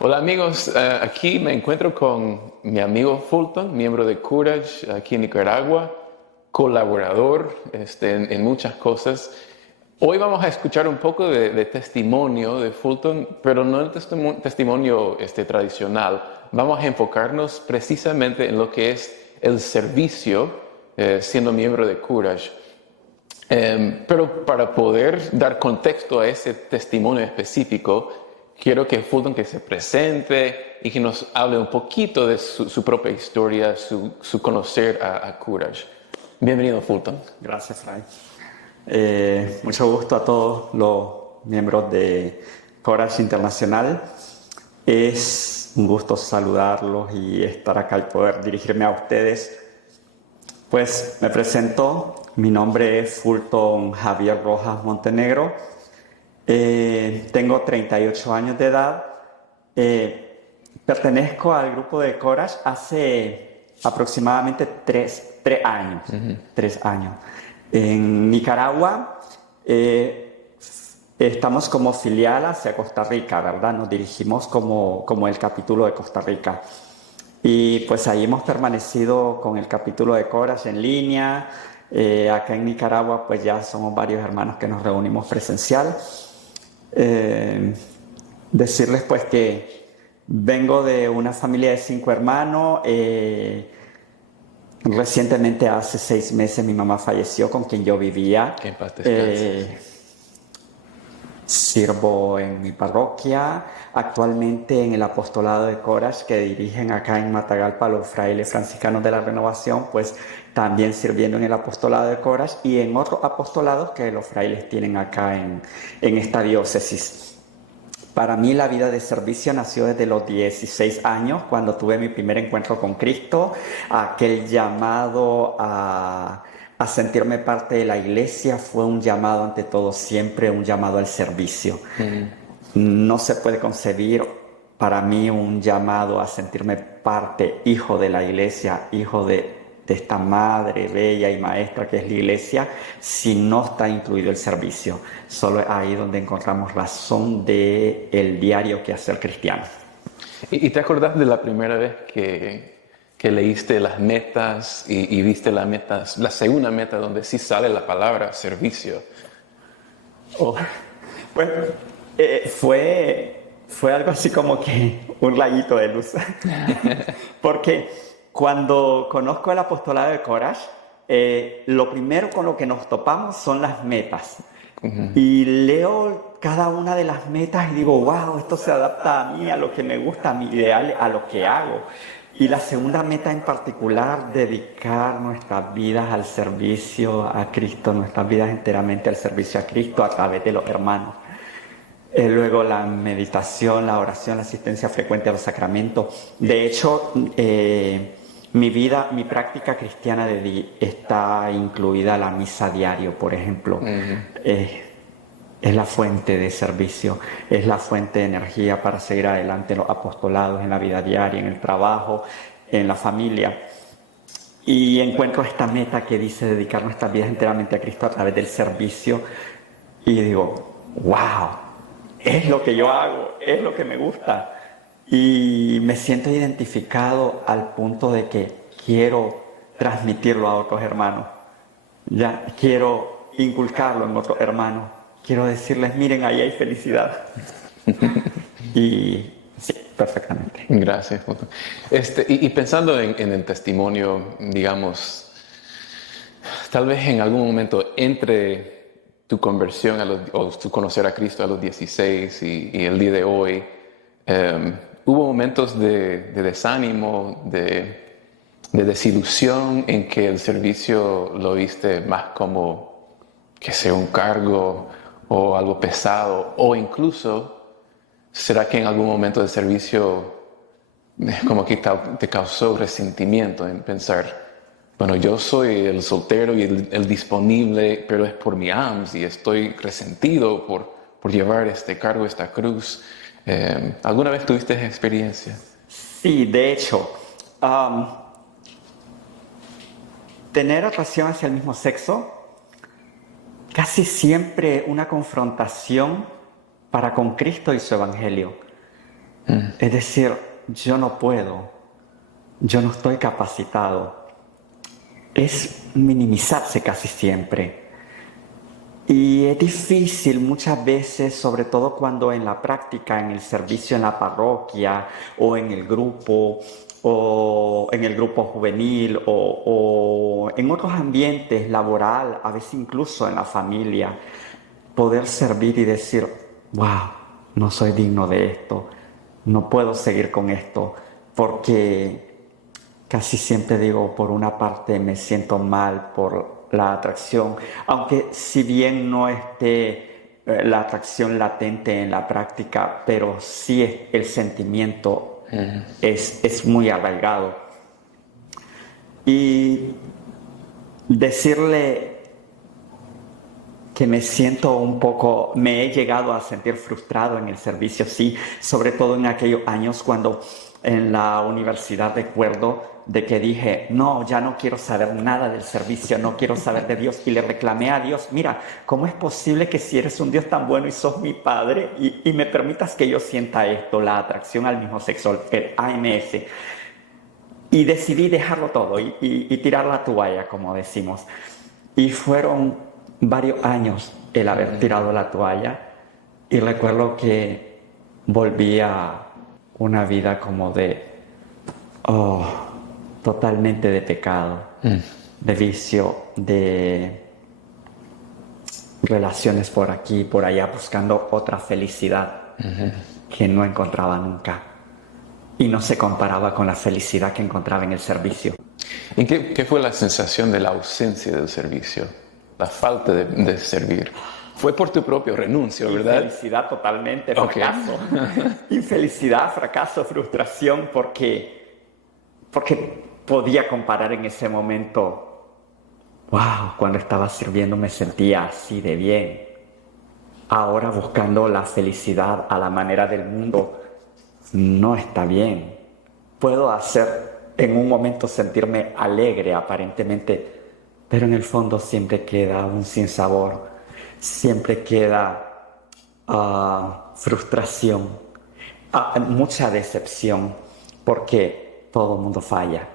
Hola amigos, aquí me encuentro con mi amigo Fulton, miembro de Courage aquí en Nicaragua, colaborador en muchas cosas. Hoy vamos a escuchar un poco de testimonio de Fulton, pero no el testimonio tradicional. Vamos a enfocarnos precisamente en lo que es el servicio siendo miembro de Courage. Pero para poder dar contexto a ese testimonio específico, quiero que Fulton que se presente y que nos hable un poquito de su propia historia, su conocer a Courage. Bienvenido, Fulton. Gracias, Fray. Mucho gusto a todos los miembros de Courage Internacional. Es un gusto saludarlos y estar acá y poder dirigirme a ustedes. Pues me presento, mi nombre es Fulton Javier Rojas Montenegro. Tengo 38 años de edad. Pertenezco al grupo de Courage hace aproximadamente tres años. 3 años. En Nicaragua estamos como filial hacia Costa Rica, ¿verdad? Nos dirigimos como el capítulo de Costa Rica. Y pues ahí hemos permanecido con el capítulo de Courage en línea. Acá en Nicaragua pues ya somos varios hermanos que nos reunimos presencial. Decirles pues que vengo de una familia de 5 hermanos. Recientemente, hace 6 meses, mi mamá falleció, con quien yo vivía. Que en paz descanse. Sirvo en mi parroquia, actualmente en el apostolado de Courage que dirigen acá en Matagalpa los frailes franciscanos de la Renovación, pues también sirviendo en el apostolado de Courage y en otros apostolados que los frailes tienen acá en esta diócesis. Para mí la vida de servicio nació desde los 16 años, cuando tuve mi primer encuentro con Cristo, aquel llamado a sentirme parte de la iglesia fue un llamado ante todo, siempre un llamado al servicio. No se puede concebir para mí un llamado a sentirme parte, hijo de la iglesia, hijo de esta madre bella y maestra que es la iglesia, si no está incluido el servicio. Solo es ahí donde encontramos razón del diario quehacer cristiano. ¿Y te acordás de la primera vez que leíste las metas y viste las metas, la segunda meta donde sí sale la palabra servicio? Oh, pues fue algo así como que un rayito de luz. Porque cuando conozco el apostolado de Courage, lo primero con lo que nos topamos son las metas. Y leo cada una de las metas y digo, wow, esto se adapta a mí, a lo que me gusta, a mi ideal, a lo que hago. Y la segunda meta en particular, dedicar nuestras vidas al servicio a Cristo, nuestras vidas enteramente al servicio a Cristo a través de los hermanos. Luego la meditación, la oración, la asistencia frecuente a los sacramentos. De hecho, mi práctica cristiana está incluida la misa diario, por ejemplo. Es la fuente de servicio, es la fuente de energía para seguir adelante en los apostolados, en la vida diaria, en el trabajo, en la familia. Y encuentro esta meta que dice dedicar nuestras vidas enteramente a Cristo a través del servicio. Y digo, wow, es lo que yo hago, es lo que me gusta. Y me siento identificado al punto de que quiero transmitirlo a otros hermanos. Ya quiero inculcarlo en otros hermanos. Quiero decirles, miren, ahí hay felicidad. Y sí, perfectamente. Gracias, Fulton. Y pensando en el testimonio, digamos, tal vez en algún momento entre tu conversión o tu conocer a Cristo a los 16 y el día de hoy, hubo momentos de desánimo, de desilusión en que el servicio lo viste más como que sea un cargo o algo pesado, o incluso, ¿será que en algún momento del servicio como que te causó resentimiento en pensar, bueno, yo soy el soltero y el disponible, pero es por mi AMS y estoy resentido por llevar este cargo, esta cruz? ¿Alguna vez tuviste esa experiencia? Sí, de hecho, tener atracción hacia el mismo sexo casi siempre una confrontación para con Cristo y su Evangelio. Es decir, yo no puedo, yo no estoy capacitado. Es minimizarse casi siempre. Y es difícil muchas veces, sobre todo cuando en la práctica, en el servicio en la parroquia o en el grupo juvenil o en otros ambientes laboral, a veces incluso en la familia, poder servir y decir, wow, no soy digno de esto, no puedo seguir con esto, porque casi siempre digo, por una parte me siento mal por la atracción, aunque si bien no esté la atracción latente en la práctica, pero sí el sentimiento es muy arraigado. Y decirle que me he llegado a sentir frustrado en el servicio, sí, sobre todo en aquellos años cuando en la universidad recuerdo de que dije, no, ya no quiero saber nada del servicio, no quiero saber de Dios, y le reclamé a Dios, mira, ¿cómo es posible que si eres un Dios tan bueno y sos mi Padre y me permitas que yo sienta esto, la atracción al mismo sexo, el AMS? Y decidí dejarlo todo y tirar la toalla, como decimos. Y fueron varios años el haber tirado la toalla, y recuerdo que volví a una vida como totalmente de pecado, de vicio, de relaciones por aquí y por allá, buscando otra felicidad que no encontraba nunca. Y no se comparaba con la felicidad que encontraba en el servicio. ¿Y qué fue la sensación de la ausencia del servicio? La falta de servir. Fue por tu propio renuncio, ¿verdad? Infelicidad totalmente, fracaso. Infelicidad, fracaso, frustración, porque podía comparar en ese momento. Wow, cuando estaba sirviendo me sentía así de bien. Ahora buscando la felicidad a la manera del mundo no está bien. Puedo hacer en un momento sentirme alegre aparentemente, pero en el fondo siempre queda un sinsabor, siempre queda frustración, mucha decepción, porque todo el mundo falla,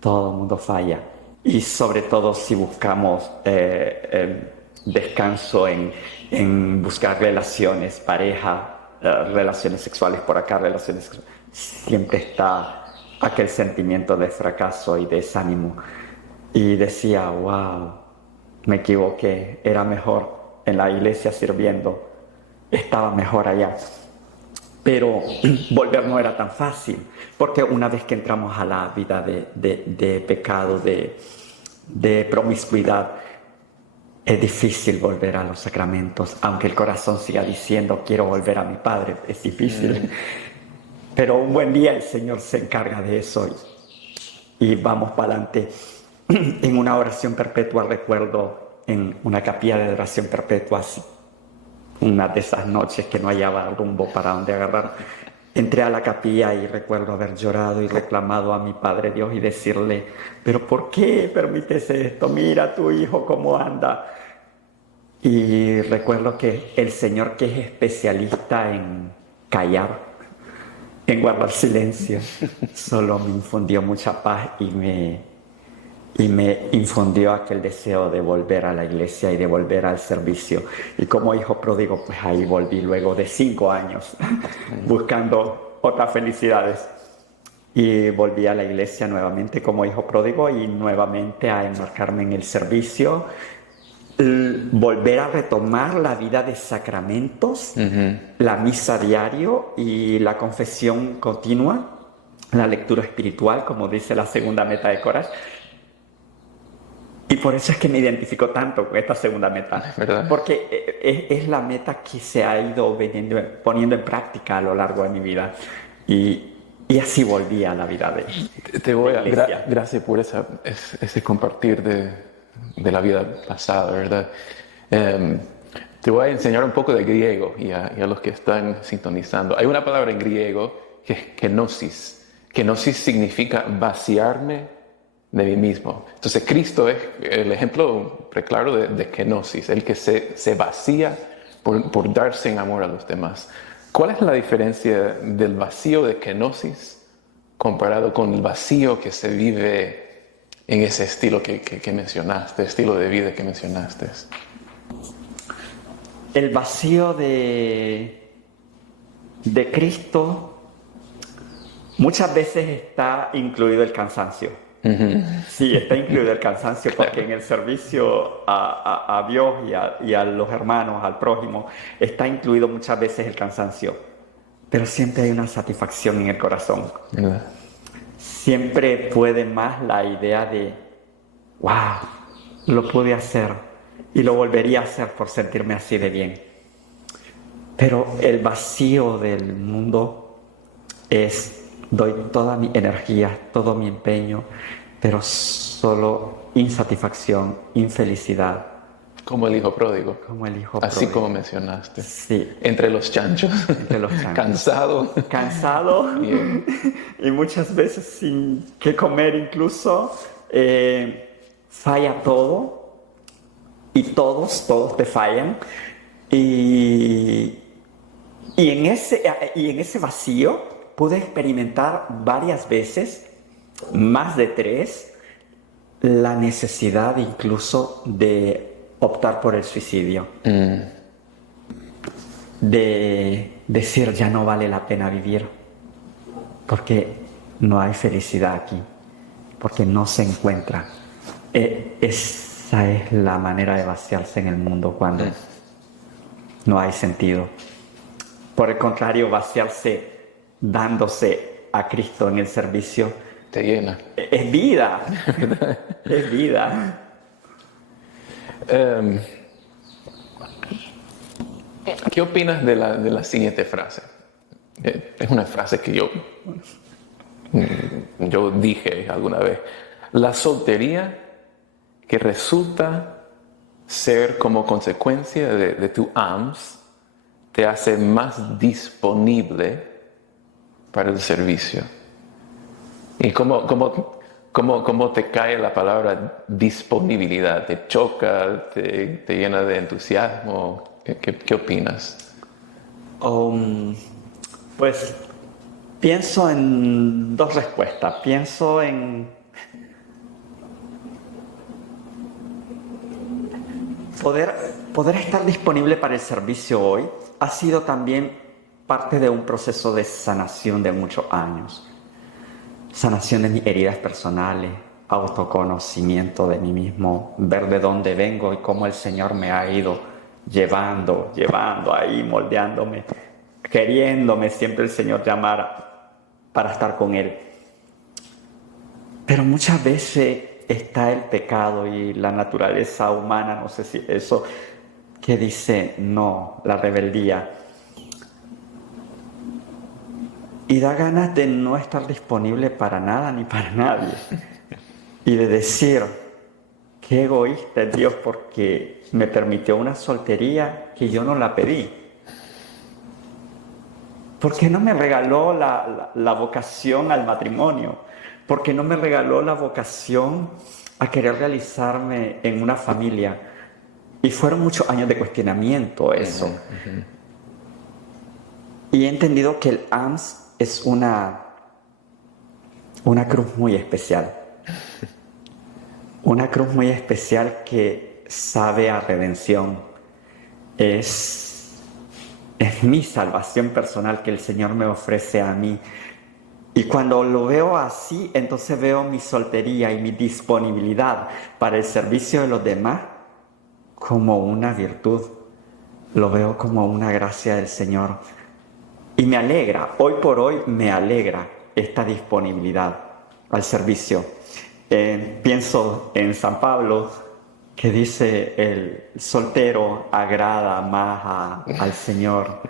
todo el mundo falla. Y sobre todo si buscamos descanso en buscar relaciones, pareja, relaciones sexuales por acá, relaciones sexuales, siempre está aquel sentimiento de fracaso y desánimo. Y decía, wow, me equivoqué, era mejor en la iglesia sirviendo, estaba mejor allá. Pero volver no era tan fácil, porque una vez que entramos a la vida de pecado, de promiscuidad, es difícil volver a los sacramentos, aunque el corazón siga diciendo, quiero volver a mi Padre, es difícil. Pero un buen día el Señor se encarga de eso y vamos para adelante. En una oración perpetua, recuerdo, en una capilla de oración perpetua, una de esas noches que no hallaba rumbo para dónde agarrar, entré a la capilla y recuerdo haber llorado y reclamado a mi Padre Dios y decirle, pero ¿por qué permites esto? Mira a tu hijo cómo anda. Y recuerdo que el Señor, que es especialista en callar, en guardar silencio, solo me infundió mucha paz y me infundió aquel deseo de volver a la iglesia y de volver al servicio. Y como hijo pródigo, pues ahí volví luego de 5 años buscando otras felicidades. Y volví a la iglesia nuevamente como hijo pródigo y nuevamente a enmarcarme en el servicio, volver a retomar la vida de sacramentos, la misa diario y la confesión continua, la lectura espiritual, como dice la segunda meta de Coras. Y por eso es que me identifico tanto con esta segunda meta, ¿verdad? Porque es la meta que se ha ido poniendo en práctica a lo largo de mi vida. Y así volví a la vida Te voy de a iglesia. gracias por ese compartir de la vida pasada, ¿verdad? Te voy a enseñar un poco de griego y a los que están sintonizando. Hay una palabra en griego que es kenosis. Kenosis significa vaciarme de mí mismo. Entonces Cristo es el ejemplo preclaro de kenosis, el que se vacía por darse en amor a los demás. ¿Cuál es la diferencia del vacío de kenosis comparado con el vacío que se vive en ese estilo que mencionaste, estilo de vida que mencionaste? El vacío de Cristo muchas veces está incluido el cansancio. Sí, está incluido el cansancio porque en el servicio a Dios y a los hermanos, al prójimo, está incluido muchas veces el cansancio. Pero siempre hay una satisfacción en el corazón. ¿Verdad? Siempre puede más la idea de, wow, lo pude hacer y lo volvería a hacer por sentirme así de bien. Pero el vacío del mundo es, doy toda mi energía, todo mi empeño, pero solo insatisfacción, infelicidad. Como el hijo pródigo. Como el hijo Así pródigo. como mencionaste. Sí. Entre los chanchos. Entre los chanchos. Cansado. Cansado. Bien. Y muchas veces sin qué comer incluso. Falla todo. Y todos te fallan. Y en ese vacío pude experimentar varias veces, más de 3, la necesidad incluso de optar por el suicidio. De decir ya no vale la pena vivir porque no hay felicidad aquí, porque no se encuentra. Esa es la manera de vaciarse en el mundo cuando no hay sentido. Por el contrario, vaciarse dándose a Cristo en el servicio Te llena. es vida. Es vida. ¿Qué opinas de la siguiente frase? Es una frase que yo dije alguna vez. La soltería que resulta ser como consecuencia de tu AMS te hace más disponible para el servicio. ¿Y cómo te cae la palabra disponibilidad? ¿Te choca? ¿Te llena de entusiasmo? ¿Qué opinas? Pues pienso en 2 respuestas. Pienso en poder estar disponible para el servicio hoy ha sido también parte de un proceso de sanación de muchos años. Sanación de mis heridas personales, autoconocimiento de mí mismo, ver de dónde vengo y cómo el Señor me ha ido llevando ahí, moldeándome, queriéndome siempre el Señor llamar para estar con Él. Pero muchas veces está el pecado y la naturaleza humana, no sé si eso, que dice no, la rebeldía. Y da ganas de no estar disponible para nada ni para nadie. Y de decir, qué egoísta es Dios porque me permitió una soltería que yo no la pedí. ¿Por qué no me regaló la vocación al matrimonio? ¿Por qué no me regaló la vocación a querer realizarme en una familia? Y fueron muchos años de cuestionamiento eso. Y he entendido que el AMS es una cruz muy especial. Una cruz muy especial que sabe a redención. Es mi salvación personal que el Señor me ofrece a mí. Y cuando lo veo así, entonces veo mi soltería y mi disponibilidad para el servicio de los demás como una virtud. Lo veo como una gracia del Señor. Y me alegra, hoy por hoy me alegra esta disponibilidad al servicio. Pienso en San Pablo, que dice el soltero agrada más al Señor,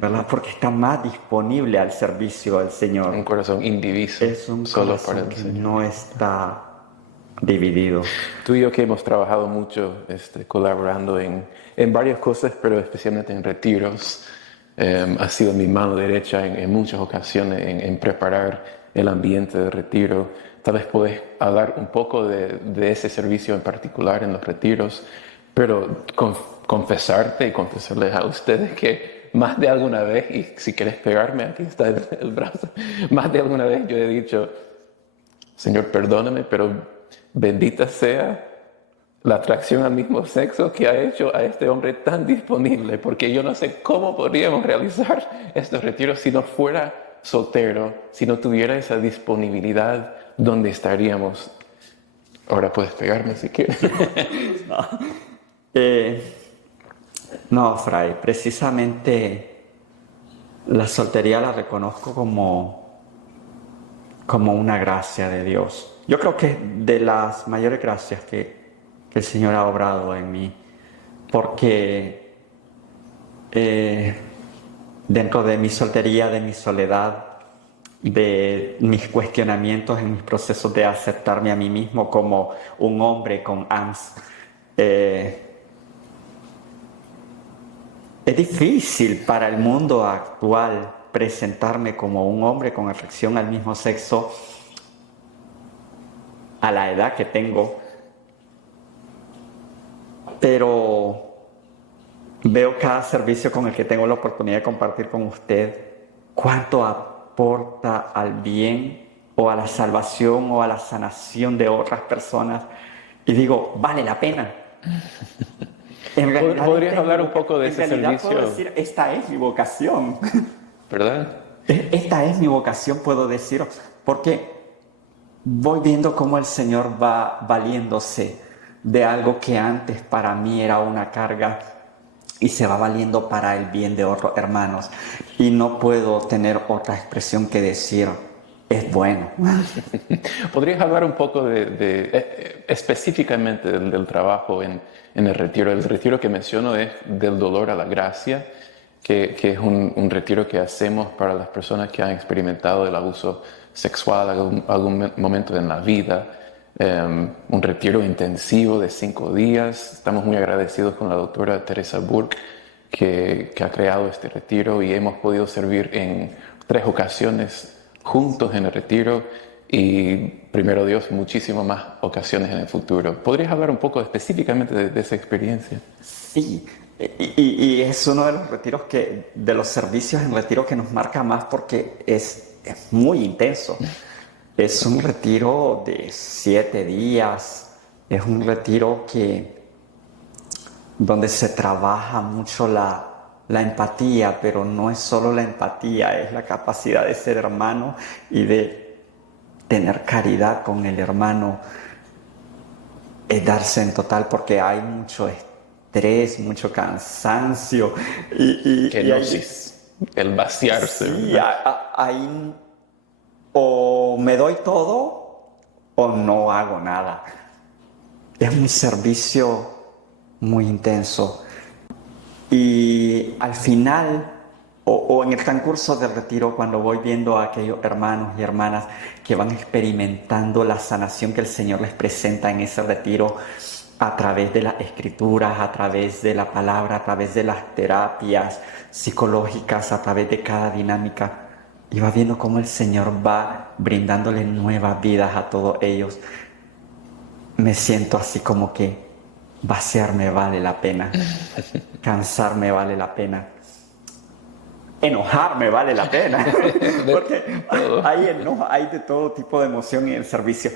¿verdad? Porque está más disponible al servicio del Señor. Un corazón indiviso, Es un solo corazón para el que Señor. no está dividido. Tú y yo que hemos trabajado mucho colaborando en varias cosas, pero especialmente en retiros, ha sido mi mano derecha en muchas ocasiones en preparar el ambiente de retiro. Tal vez podés hablar un poco de ese servicio en particular en los retiros, pero confesarte y confesarles a ustedes que más de alguna vez, y si quieres pegarme, aquí está el brazo, más de alguna vez yo he dicho, Señor, perdóname, pero bendita sea la atracción al mismo sexo que ha hecho a este hombre tan disponible, porque yo no sé cómo podríamos realizar estos retiros si no fuera soltero, si no tuviera esa disponibilidad, ¿dónde estaríamos? Ahora puedes pegarme si quieres. No, Fray, precisamente la soltería la reconozco como una gracia de Dios. Yo creo que es de las mayores gracias que el Señor ha obrado en mí, porque dentro de mi soltería, de mi soledad, de mis cuestionamientos en mis procesos de aceptarme a mí mismo como un hombre con AMS, es difícil para el mundo actual presentarme como un hombre con afección al mismo sexo a la edad que tengo, pero veo cada servicio con el que tengo la oportunidad de compartir con usted cuánto aporta al bien o a la salvación o a la sanación de otras personas y digo, vale la pena. En realidad, ¿Podrías hablar un poco de ese servicio? Puedo decir, esta es mi vocación. ¿Verdad? Esta es mi vocación, puedo decir, porque voy viendo cómo el Señor va valiéndose de algo que antes para mí era una carga y se va valiendo para el bien de otros hermanos. Y no puedo tener otra expresión que decir, es bueno. ¿Podrías hablar un poco específicamente del trabajo en el retiro? El retiro que menciono es del dolor a la gracia, que es un retiro que hacemos para las personas que han experimentado el abuso sexual algún momento en la vida. Un retiro intensivo de 5 días. Estamos muy agradecidos con la doctora Teresa Burke que ha creado este retiro y hemos podido servir en 3 ocasiones juntos en el retiro y, primero Dios, muchísimas más ocasiones en el futuro. ¿Podrías hablar un poco específicamente de esa experiencia? Sí, y es uno de los retiros de los servicios en retiro que nos marca más porque es muy intenso. Es un retiro de 7 días, es un retiro donde se trabaja mucho la empatía, pero no es solo la empatía, es la capacidad de ser hermano y de tener caridad con el hermano, es darse en total porque hay mucho estrés, mucho cansancio Kenosis, el vaciarse. Sí, ahí o me doy todo o no hago nada. Es un servicio muy intenso. Y al final, o en el transcurso del retiro, cuando voy viendo a aquellos hermanos y hermanas que van experimentando la sanación que el Señor les presenta en ese retiro, a través de las escrituras, a través de la palabra, a través de las terapias psicológicas, a través de cada dinámica, y va viendo cómo el Señor va brindándole nuevas vidas a todos ellos, me siento así como que vaciarme vale la pena, cansarme vale la pena, enojarme vale la pena, porque hay de todo tipo de emoción en el servicio.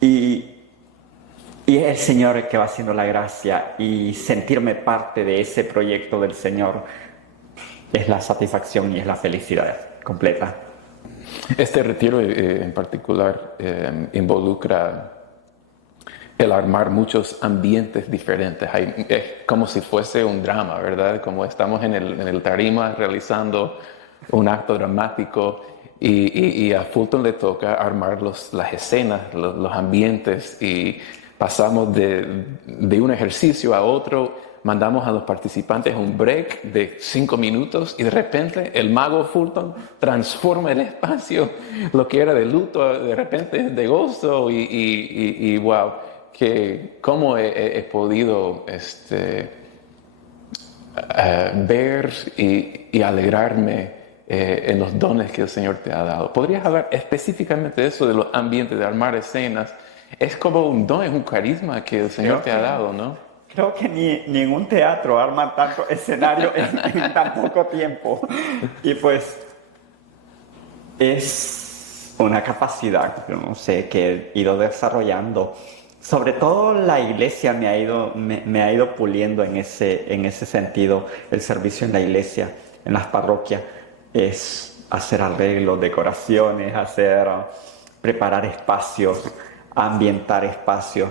Y es el Señor el que va haciendo la gracia, y sentirme parte de ese proyecto del Señor es la satisfacción y es la felicidad completa. Este retiro en particular involucra el armar muchos ambientes diferentes. Es como si fuese un drama, ¿verdad? Como estamos en el tarima realizando un acto dramático y a Fulton le toca armar las escenas, los ambientes, y pasamos de un ejercicio a otro, mandamos a los participantes un break de 5 minutos y de repente el mago Fulton transforma el espacio, lo que era de luto, de repente es de gozo y wow, que cómo he podido ver y alegrarme en los dones que el Señor te ha dado. ¿Podrías hablar específicamente de eso, de los ambientes, de armar escenas? Es como un don, es un carisma que el Señor te ha dado, ¿no? creo que ni en un teatro arman tanto escenario en tan poco tiempo. Y pues es una capacidad, yo no sé, que he ido desarrollando. Sobre todo la iglesia me ha ido puliendo en ese sentido. El servicio en la iglesia, en las parroquias, es hacer arreglos, decoraciones, preparar espacios, ambientar espacios.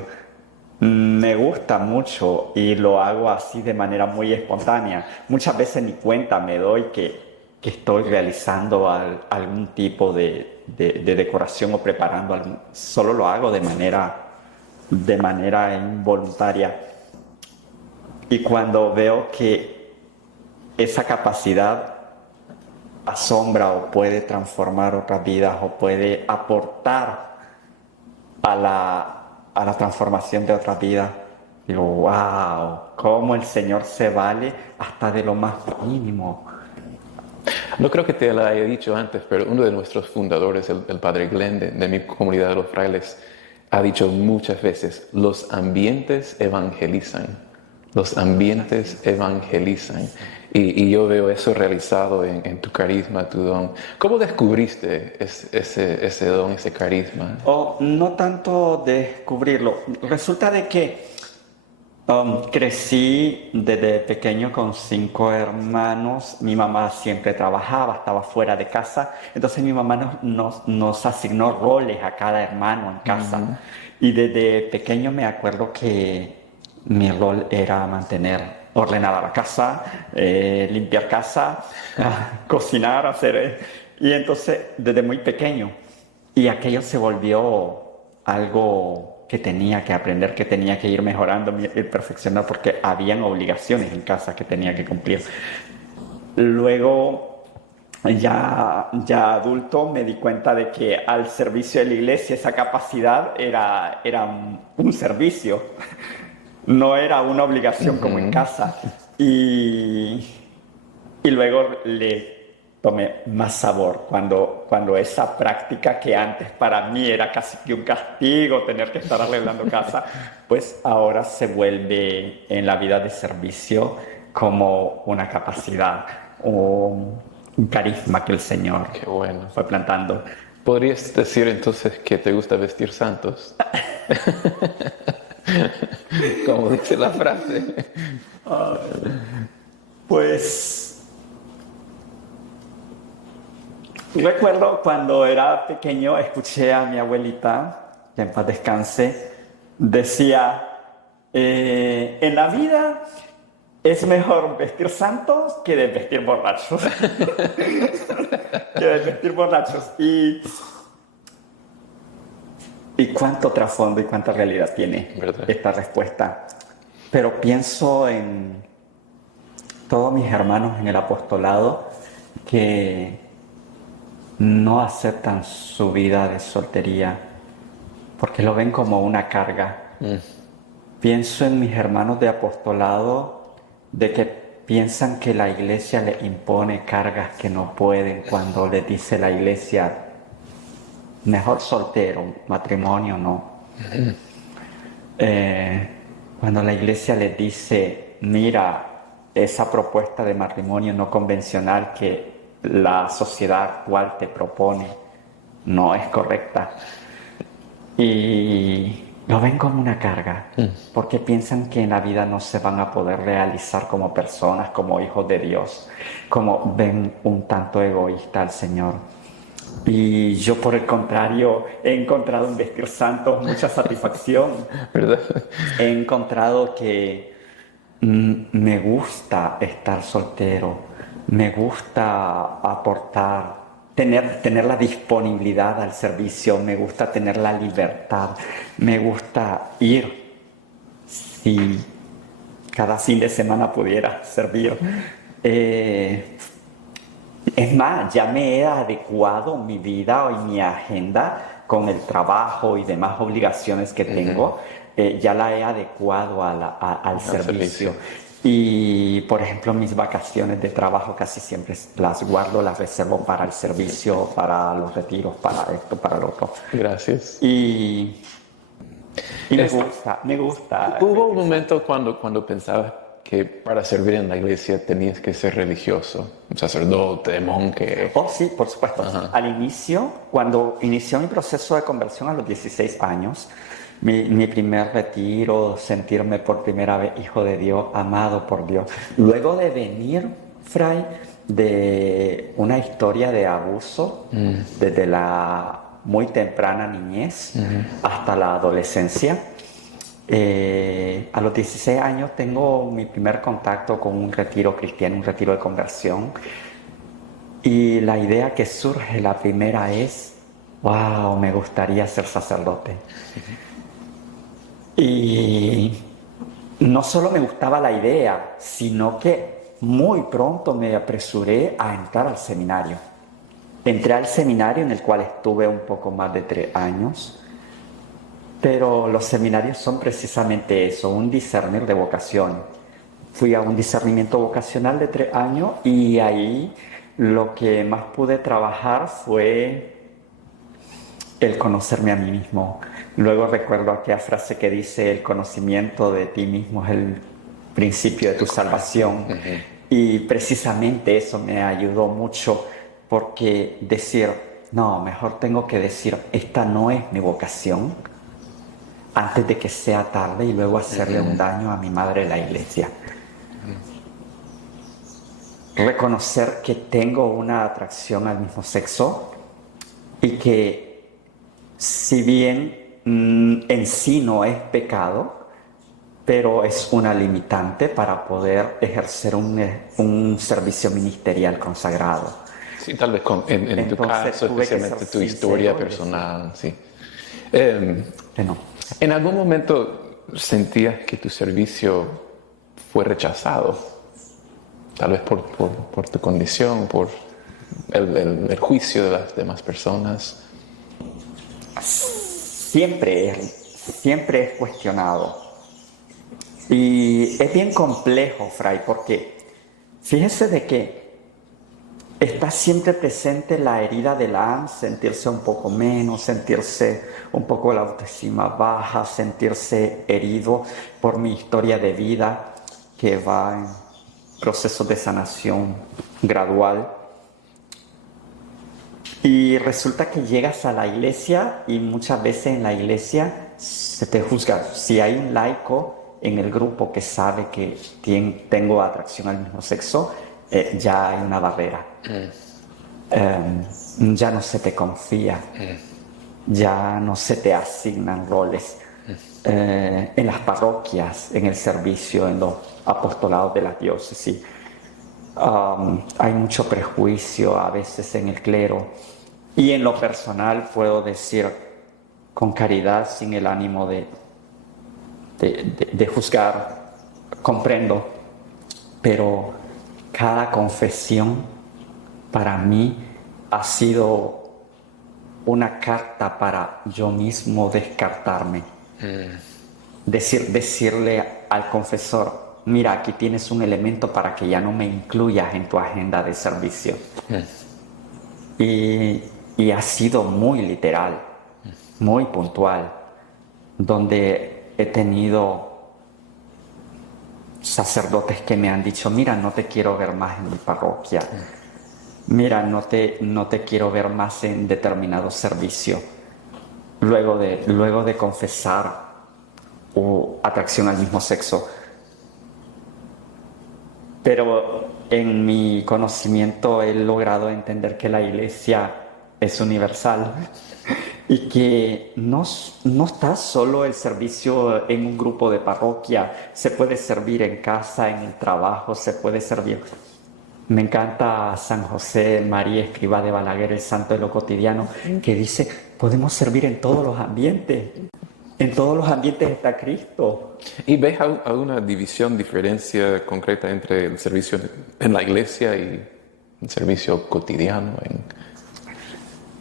Me gusta mucho y lo hago así de manera muy espontánea. Muchas veces ni cuenta me doy que estoy realizando algún tipo de decoración o preparando algo. Solo lo hago de manera involuntaria. Y cuando veo que esa capacidad asombra o puede transformar otras vidas o puede aportar a la transformación de otras vidas, digo, wow, cómo el Señor se vale hasta de lo más mínimo. No creo que te lo haya dicho antes, pero uno de nuestros fundadores, el padre Glenn de mi comunidad de los frailes, ha dicho muchas veces, los ambientes evangelizan. Los ambientes evangelizan. Y yo veo eso realizado en tu carisma, tu don. ¿Cómo descubriste ese don, ese carisma? No tanto descubrirlo. Resulta de que crecí desde pequeño con 5 hermanos. Mi mamá siempre trabajaba, estaba fuera de casa. Entonces mi mamá nos asignó roles a cada hermano en casa. Y desde pequeño me acuerdo que mi rol era mantener ordenada la casa, limpiar casa, cocinar, y entonces desde muy pequeño. Y aquello se volvió algo que tenía que aprender, que tenía que ir mejorando y perfeccionar porque habían obligaciones en casa que tenía que cumplir. Luego, ya adulto, me di cuenta de que al servicio de la iglesia esa capacidad era un servicio, no era una obligación como en casa. Y luego le tomé más sabor cuando esa práctica que antes para mí era casi que un castigo tener que estar arreglando casa, pues ahora se vuelve en la vida de servicio como una capacidad o un carisma que el Señor Qué bueno. fue plantando. ¿Podrías decir entonces que te gusta vestir santos? Como dice la frase. Pues recuerdo cuando era pequeño, escuché a mi abuelita, que en paz descanse, decía, en la vida es mejor vestir santos que desvestir borrachos. Que desvestir borrachos. Y cuánto trasfondo y cuánta realidad tiene ¿Verdad? esta respuesta. Pero pienso en todos mis hermanos en el apostolado que no aceptan su vida de soltería porque lo ven como una carga. Pienso en mis hermanos de apostolado de que piensan que la iglesia les impone cargas que no pueden cuando les dice la iglesia mejor soltero, matrimonio no. Cuando la iglesia les dice, mira, esa propuesta de matrimonio no convencional que la sociedad actual te propone no es correcta. Y lo ven como una carga, porque piensan que en la vida no se van a poder realizar como personas, como hijos de Dios, como ven un tanto egoísta al Señor. Y yo, por el contrario, he encontrado en vestir santos mucha satisfacción. ¿Verdad? He encontrado que me gusta estar soltero, me gusta aportar, tener la disponibilidad al servicio, me gusta tener la libertad, me gusta ir, si cada fin de semana pudiera servir. Es más, ya me he adecuado mi vida y mi agenda con el trabajo y demás obligaciones que tengo, ya la he adecuado al servicio. Y, por ejemplo, mis vacaciones de trabajo casi siempre las guardo, las reservo para el servicio, para los retiros, para esto, para lo otro. Gracias. Y Y Es- me gusta. Hubo un momento cuando pensabas que para servir en la iglesia tenías que ser religioso, un sacerdote, monje. Oh, sí, por supuesto. Al inicio, cuando inició mi proceso de conversión a los 16 años, mi primer retiro, sentirme por primera vez hijo de Dios, amado por Dios. Luego de venir, Fray, de una historia de abuso desde la muy temprana niñez hasta la adolescencia. A los 16 años tengo mi primer contacto con un retiro cristiano, un retiro de conversión. Y la idea que surge, la primera es, wow, me gustaría ser sacerdote. Y no solo me gustaba la idea, sino que muy pronto me apresuré a entrar al seminario. Entré al seminario en el cual estuve un poco más de 3 años. Pero los seminarios son precisamente eso, un discernir de vocación. Fui a un discernimiento vocacional de 3 años y ahí lo que más pude trabajar fue el conocerme a mí mismo. Luego recuerdo aquella frase que dice, el conocimiento de ti mismo es el principio de tu salvación. Y precisamente eso me ayudó mucho porque decir, no, mejor tengo que decir, esta no es mi vocación, antes de que sea tarde y luego hacerle un daño a mi madre en la iglesia. Reconocer que tengo una atracción al mismo sexo y que si bien en sí no es pecado, pero es una limitante para poder ejercer un servicio ministerial consagrado. Sí, tal vez en tu caso, especialmente tu historia personal, sí. No. ¿En algún momento sentías que tu servicio fue rechazado? Tal vez por tu condición, por el juicio de las demás personas. Siempre es cuestionado. Y es bien complejo, Fray, porque fíjese de que está siempre presente la herida del sentirse un poco menos, sentirse un poco la autoestima baja, sentirse herido por mi historia de vida que va en proceso de sanación gradual. Y resulta que llegas a la iglesia y muchas veces en la iglesia se te juzga. Si hay un laico en el grupo que sabe que tengo atracción al mismo sexo, ya hay una barrera. Ya no se te confía, ya no se te asignan roles. En las parroquias, en el servicio, en los apostolados de las diócesis, hay mucho prejuicio a veces en el clero. Y en lo personal puedo decir con caridad, sin el ánimo de juzgar, comprendo, pero cada confesión para mí ha sido una carta para yo mismo descartarme. Decirle al confesor, mira, aquí tienes un elemento para que ya no me incluyas en tu agenda de servicio. Y ha sido muy literal, muy puntual, donde he tenido sacerdotes que me han dicho, mira, no te quiero ver más en mi parroquia, mira, no te quiero ver más en determinado servicio, luego de confesar atracción al mismo sexo. Pero en mi conocimiento he logrado entender que la iglesia es universal y que no está solo el servicio en un grupo de parroquia, se puede servir en casa, en el trabajo, se puede servir. Me encanta San José María Escrivá de Balaguer, el santo de lo cotidiano, que dice, podemos servir en todos los ambientes. En todos los ambientes está Cristo. ¿Y ves alguna diferencia concreta entre el servicio en la iglesia y el servicio cotidiano?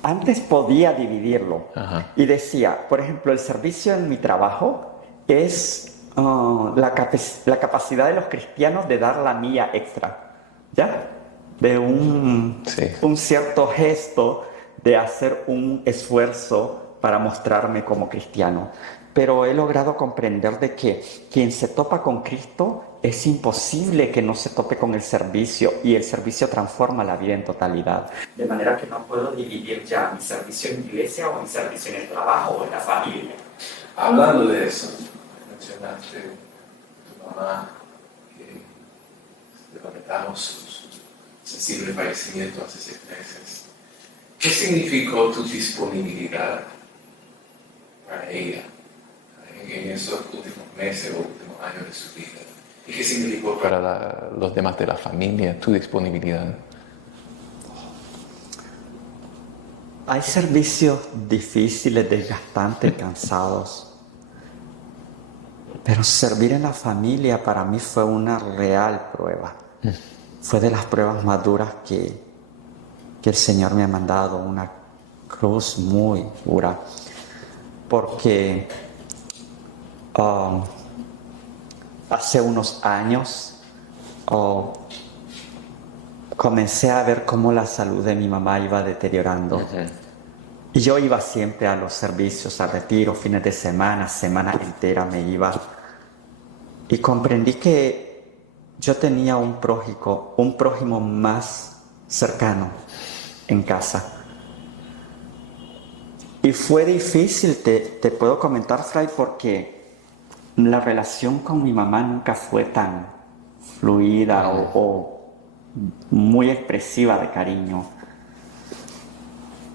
Antes podía dividirlo. Ajá. Y decía, por ejemplo, el servicio en mi trabajo es la capacidad de los cristianos de dar la mía extra, ¿ya? De un cierto gesto de hacer un esfuerzo para mostrarme como cristiano. pero he logrado comprender de que quien se topa con Cristo es imposible que no se tope con el servicio, y el servicio transforma la vida en totalidad. De manera que no puedo dividir ya mi servicio en iglesia o mi servicio en el trabajo o en la familia. Hablando de eso, mencionaste tu mamá, que lamentamos su sensible fallecimiento hace 6 meses. ¿Qué significó tu disponibilidad para ella en esos últimos meses o últimos años de su vida? ¿Y qué significó para los demás de la familia tu disponibilidad? Hay servicios difíciles, desgastantes, cansados, pero servir en la familia para mí fue una real prueba. Fue de las pruebas más duras que el Señor me ha mandado, una cruz muy dura, porque hace unos años comencé a ver cómo la salud de mi mamá iba deteriorando. Y yo iba siempre a los servicios, a retiros, fines de semana, semana entera me iba. Y comprendí que yo tenía un prójimo más cercano en casa. Y fue difícil, te puedo comentar, Fray, porque la relación con mi mamá nunca fue tan fluida o muy expresiva de cariño.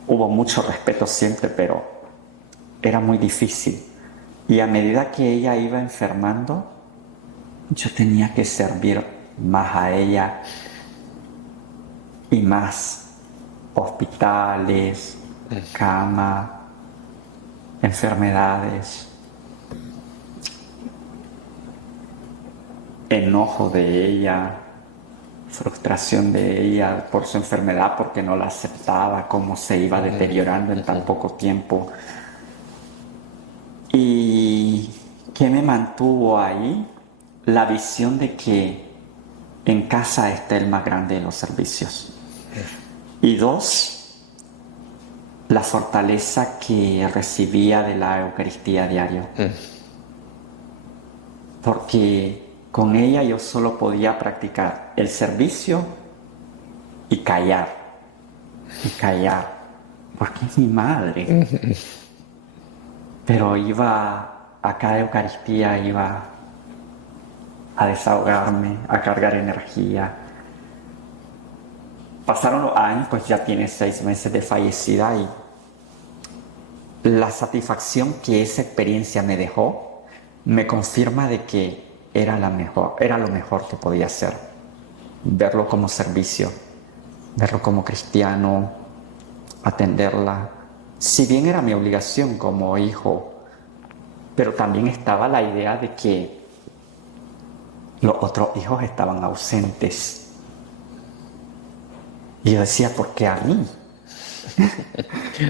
Hubo mucho respeto siempre, pero era muy difícil. Y a medida que ella iba enfermando, yo tenía que servir más a ella y más. Hospitales, cama, enfermedades, enojo de ella, frustración de ella por su enfermedad, porque no la aceptaba, cómo se iba deteriorando en tan poco tiempo. ¿Y qué me mantuvo ahí? La visión de que en casa está el más grande de los servicios. Y 2, la fortaleza que recibía de la Eucaristía diario. Porque con ella yo solo podía practicar el servicio y callar, porque es mi madre. Pero iba a cada Eucaristía, iba a desahogarme, a cargar energía. Pasaron los años, pues ya tiene 6 meses de fallecida, y la satisfacción que esa experiencia me dejó me confirma de que era lo mejor que podía hacer. Verlo como servicio, verlo como cristiano, atenderla. Si bien era mi obligación como hijo, pero también estaba la idea de que los otros hijos estaban ausentes. Y yo decía, ¿por qué a mí?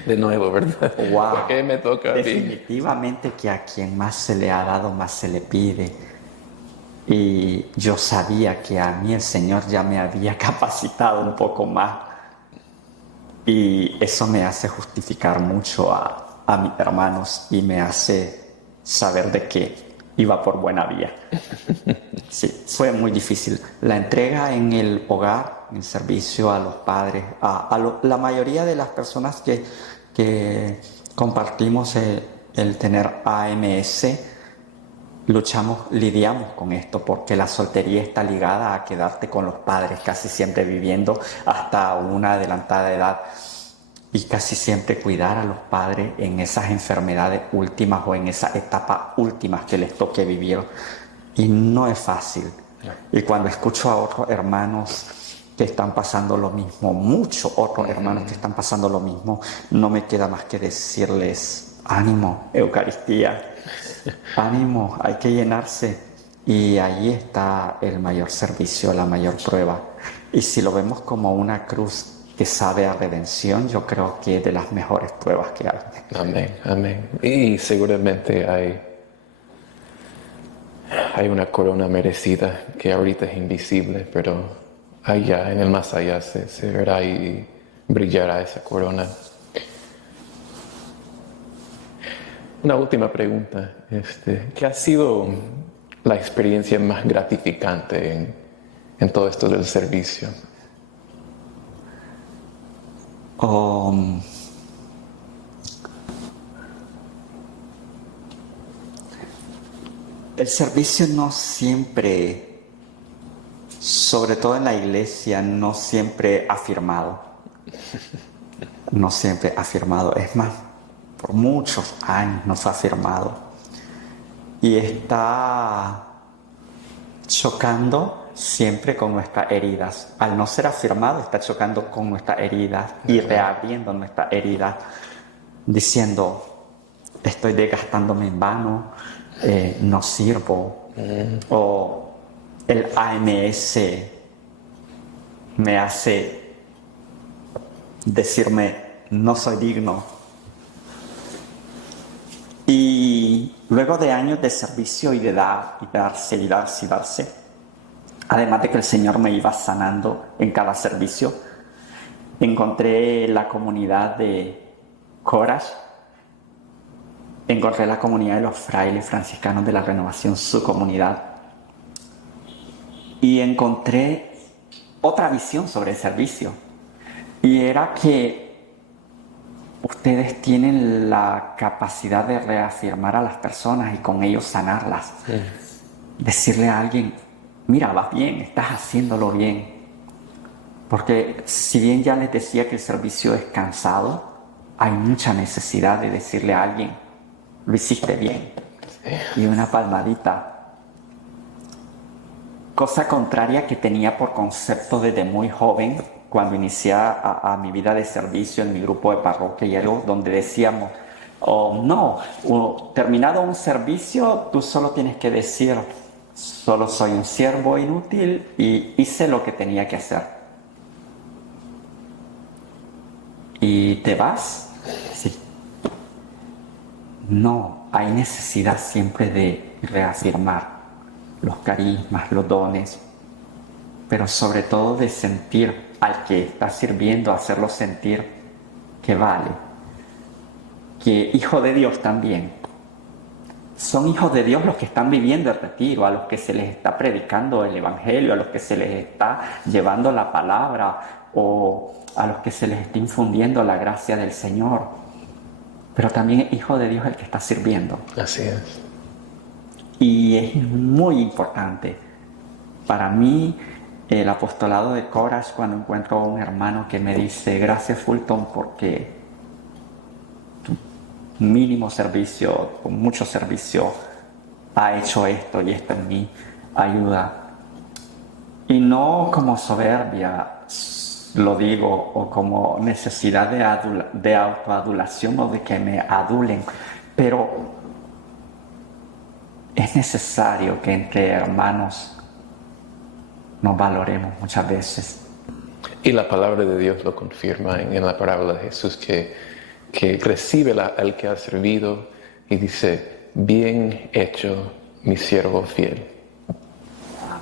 De nuevo, ¿verdad? Wow. ¿Por qué me toca a mí? Definitivamente que a quien más se le ha dado, más se le pide. Y yo sabía que a mí el Señor ya me había capacitado un poco más. Y eso me hace justificar mucho a mis hermanos y me hace saber de que iba por buena vía. Sí, fue muy difícil. La entrega en el hogar, en servicio a los padres, la mayoría de las personas que compartimos el tener AMS, lidiamos con esto, porque la soltería está ligada a quedarte con los padres, casi siempre viviendo hasta una adelantada edad. Y casi siempre cuidar a los padres en esas enfermedades últimas o en esas etapas últimas que les toque vivir. Y no es fácil. Y cuando escucho a otros hermanos que están pasando lo mismo, muchos otros hermanos que están pasando lo mismo, no me queda más que decirles, ánimo, Eucaristía, ánimo, hay que llenarse. Y ahí está el mayor servicio, la mayor prueba. Y si lo vemos como una cruz que sabe a redención, yo creo que es de las mejores pruebas que hay. Amén, amén. Y seguramente hay una corona merecida que ahorita es invisible, pero allá, en el más allá, se verá y brillará esa corona. Una última pregunta. ¿Qué ha sido la experiencia más gratificante en todo esto del servicio? El servicio no siempre, sobre todo en la iglesia, no siempre ha afirmado. No siempre ha afirmado. Es más, por muchos años no se ha afirmado. Y está chocando siempre con nuestras heridas. Al no ser afirmado, está chocando con nuestras heridas y reabriendo nuestras heridas, diciendo, estoy desgastándome en vano, no sirvo, o el AMS me hace decirme, no soy digno. Y luego de años de servicio y de dar, y darse, además de que el Señor me iba sanando en cada servicio, encontré la comunidad de Coras, encontré la comunidad de los frailes franciscanos de la Renovación, su comunidad, y encontré otra visión sobre el servicio, y era que ustedes tienen la capacidad de reafirmar a las personas y con ellos sanarlas. Sí. Decirle a alguien, mira, vas bien, estás haciéndolo bien. Porque si bien ya les decía que el servicio es cansado, hay mucha necesidad de decirle a alguien, lo hiciste bien. Sí. Y una palmadita. Cosa contraria que tenía por concepto desde muy joven, cuando inicié a mi vida de servicio en mi grupo de parroquia y algo donde decíamos, terminado un servicio, tú solo tienes que decir, solo soy un siervo inútil y hice lo que tenía que hacer. ¿Y te vas? Sí. No, hay necesidad siempre de reafirmar los carismas, los dones, pero sobre todo de sentir al que está sirviendo, hacerlo sentir que vale, que hijo de Dios también. Son hijos de Dios los que están viviendo el retiro, a los que se les está predicando el Evangelio, a los que se les está llevando la palabra o a los que se les está infundiendo la gracia del Señor. Pero también es hijo de Dios el que está sirviendo. Así es. Y es muy importante para mí el apostolado de Coras, cuando encuentro a un hermano que me dice, gracias Fulton porque tu mínimo servicio, con mucho servicio, ha hecho esto y esto en mí, ayuda. Y no como soberbia, lo digo, o como necesidad de autoadulación o de que me adulen, pero es necesario que entre hermanos nos valoremos muchas veces. Y la palabra de Dios lo confirma en la parábola de Jesús, que recibe al que ha servido y dice, bien hecho, mi siervo fiel.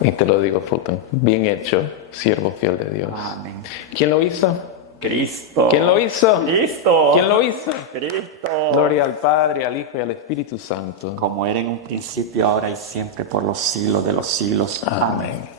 Y te lo digo, Fulton, bien hecho, siervo fiel de Dios. Amén. ¿Quién lo hizo? Cristo. ¿Quién lo hizo? Cristo. ¿Quién lo hizo? Cristo. Gloria al Padre, al Hijo y al Espíritu Santo. Como era en un principio, ahora y siempre, por los siglos de los siglos. Amén.